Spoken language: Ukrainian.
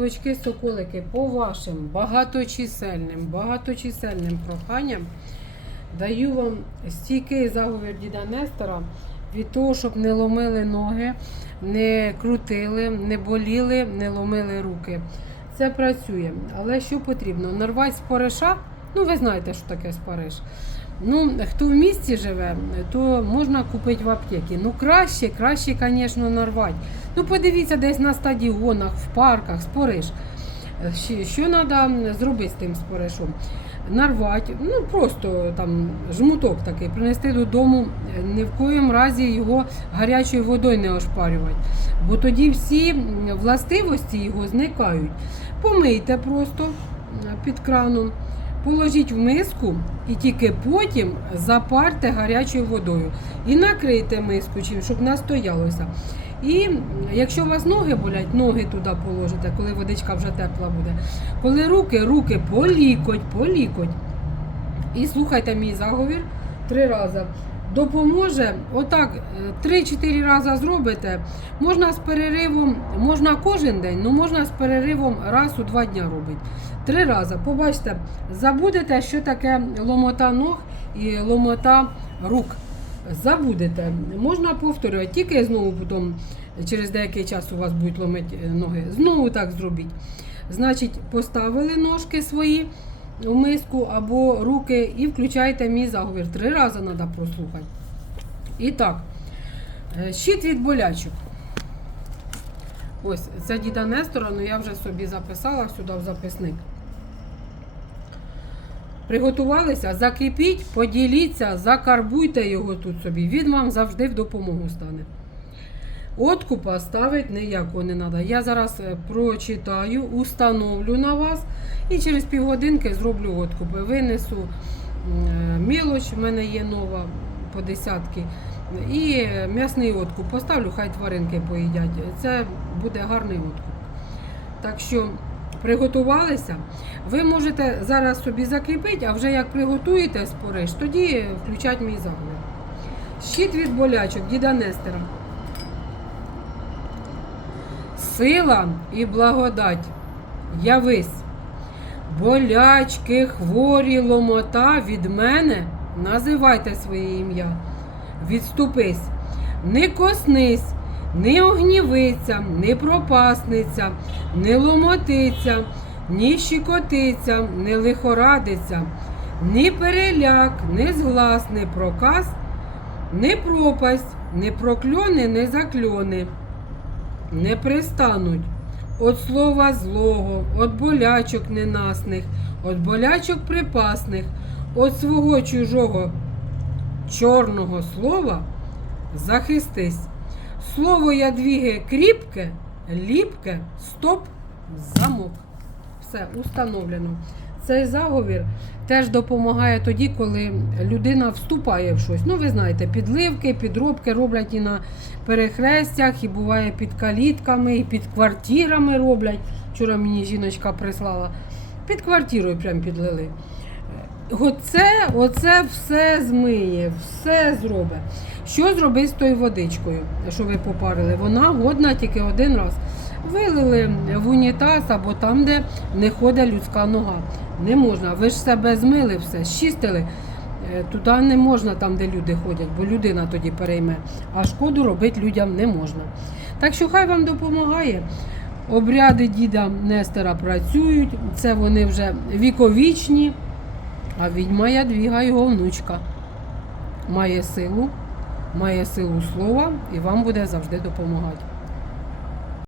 Дівочки, соколики, по вашим багаточисельним, багаточисельним проханням даю вам стійкий заговір діда Нестора від того, щоб не ломили ноги, не крутили, не боліли, не ломили руки. Це працює. Але що потрібно? Нарвати спориша, ну ви знаєте, що таке спориш. Ну, хто в місті живе, то можна купити в аптеці. Ну, краще, краще, звісно, нарвати. Ну, подивіться десь на стадіонах, в парках, спориш. Що- треба зробити з тим споришом? Нарвати, ну просто там жмуток такий, принести додому, ні в коїм разі його гарячою водою не ошпарювати. Бо тоді всі властивості його зникають. Помийте просто під краном, положіть в миску і тільки потім запарте гарячою водою. І накрийте миску, щоб настоялося. І якщо у вас ноги болять, ноги туди положите, коли водичка вже тепла буде. Коли руки, руки по лікоть, по лікоть. І слухайте мій заговір три рази. Допоможе, отак е, 3-4 рази зробите. Можна з переривом, можна кожен день, але можна з переривом раз у два дня робити. Три рази. Побачите, забудете, що таке ломота ног і ломота рук. Забудете. Можна повторювати, тільки знову потім, через деякий час у вас будуть ломити е, ноги. Знову так зробіть. Значить, поставили ножки свої у миску або руки і включайте мій заговір. Три рази треба прослухати. І так, е, щит від болячок. Ось, це діда Нестора, але я вже собі записала сюди в записник. Приготувалися, закипіть, поділіться, закарбуйте його тут собі. Він вам завжди в допомогу стане. Откупа ставити ніякого не треба. Я зараз е, прочитаю, установлю на вас і через півгодинки зроблю откупи. Винесу е, мілоч, в мене є нова по десятки. І е, м'ясний откуп поставлю, хай тваринки поїдять. Це буде гарний откуп. Так що приготувалися. Ви можете зараз собі закріпити, а вже як приготуєте спориш, тоді включать мій заговір. Щит від болячок, діда Нестера. Сила і благодать. Явись. Болячки, хворі, ломота від мене називайте своє ім'я. Відступись, не коснись, не огнівиться, не пропасниця, не ломотиться, ні щекотиться, не лихорадиться, ні переляк, не зглас, не проказ, не пропасть, не прокльони, не закльони не пристануть от слова злого, от болячок ненасних, от болячок припасних, от свого чужого чорного слова захистись. Слово ядвіги кріпке, ліпке, стоп, замок. Все, установлено. Цей заговір теж допомагає тоді, коли людина вступає в щось. Ну, ви знаєте, підливки, підробки роблять і на перехрестях, і буває під калітками, і під квартирами роблять. Вчора мені жіночка прислала. Під квартирою прям підлили. Оце, оце все змиє, все зробить. Що зробити з тою водичкою, що ви попарили? Вона годна тільки один раз. Вилили в унітаз або там, де не ходить людська нога. Не можна. Ви ж себе змили все, щистили. Е, Туди не можна, там, де люди ходять, бо людина тоді перейме. А шкоду робити людям не можна. Так що хай вам допомагає. Обряди діда Нестера працюють, це вони вже віковічні. А відьма Ядвіга його внучка. Має силу, має силу слова і вам буде завжди допомагати.